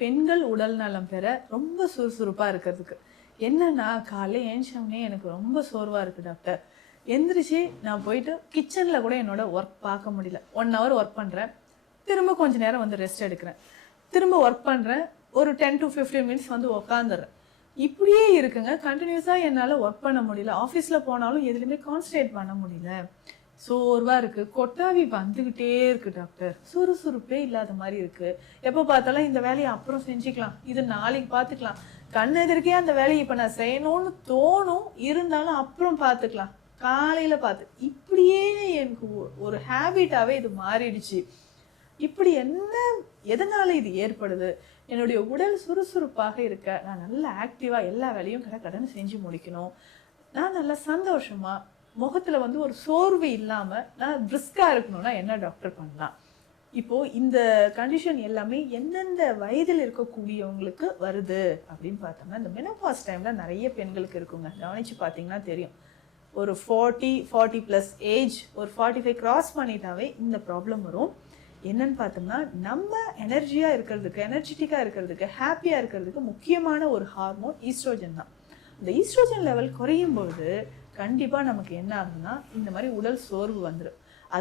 பெண்கள் உடல் நலம் பெற ரொம்ப சுறுசுறுப்பாக இருக்கிறதுக்கு என்னன்னா, காலையில் ஏஞ்சோடனே எனக்கு ரொம்ப சோர்வாக இருக்குது டாக்டர். எந்திரிச்சு நான் போயிட்டு கிச்சனில் கூட என்னோட ஒர்க் பார்க்க முடியல. 1 hour ஒர்க் பண்ணுறேன், திரும்ப கொஞ்ச நேரம் வந்து ரெஸ்ட் எடுக்கிறேன், திரும்ப ஒர்க் பண்ணுறேன், ஒரு 10 to 15 minutes வந்து உக்காந்துடுறேன். இப்படியே இருக்குங்க. கண்டினியூஸாக என்னால் ஒர்க் பண்ண முடியல. ஆஃபீஸில் போனாலும் எதுலையுமே கான்சன்ட்ரேட் பண்ண முடியல. சோர்வாக இருக்குது. கொட்டாவி வந்துக்கிட்டே இருக்குது டாக்டர். சுறுசுறுப்பே இல்லாத மாதிரி இருக்குது. எப்போ பார்த்தாலும் இந்த வேலையை அப்புறம் செஞ்சுக்கலாம், இது நாளைக்கு பார்த்துக்கலாம், கண்ணெதிர்க்கே அந்த வேலையை இப்போ நான் செய்யணும்னு தோணும், இருந்தாலும் அப்புறம் பார்த்துக்கலாம், காலையில் பார்த்து, இப்படியே எனக்கு ஒரு ஹேபிட்டாகவே இது மாறிடுச்சு. இப்படி எதனால இது ஏற்படுது? என்னுடைய உடல் சுறுசுறுப்பாக இருக்க, நான் நல்லா ஆக்டிவாக எல்லா வேலையும் கடன்னு செஞ்சு முடிக்கணும், நான் நல்லா சந்தோஷமாக முகத்தில் வந்து ஒரு சோர்வு இல்லாமல் நான் பிரிஸ்காக இருக்கணும்னா என்ன டாக்டர் பண்ணலாம்? இப்போது இந்த கண்டிஷன் எல்லாமே எந்தெந்த வயதில் இருக்கக்கூடியவங்களுக்கு வருது அப்படின்னு பார்த்தோம்னா, இந்த மெனோபாஸ் டைமில் நிறைய பெண்களுக்கு இருக்குங்க. கவனித்து பார்த்தீங்கன்னா தெரியும். ஒரு 40+ ஏஜ், ஒரு 45 கிராஸ் பண்ணிட்டாவே இந்த ப்ராப்ளம் வரும். என்னன்னு பார்த்தோம்னா, நம்ம எனர்ஜெட்டிக்காக இருக்கிறதுக்கு, ஹாப்பியாக இருக்கிறதுக்கு முக்கியமான ஒரு ஹார்மோன் ஈஸ்ட்ரோஜன் தான். இந்த ஈஸ்ட்ரோஜன் லெவல் குறையும் பொழுது கண்டிப்பாக நமக்கு என்ன ஆகுதுன்னா, இந்த மாதிரி உடல் சோர்வு வந்துடும்.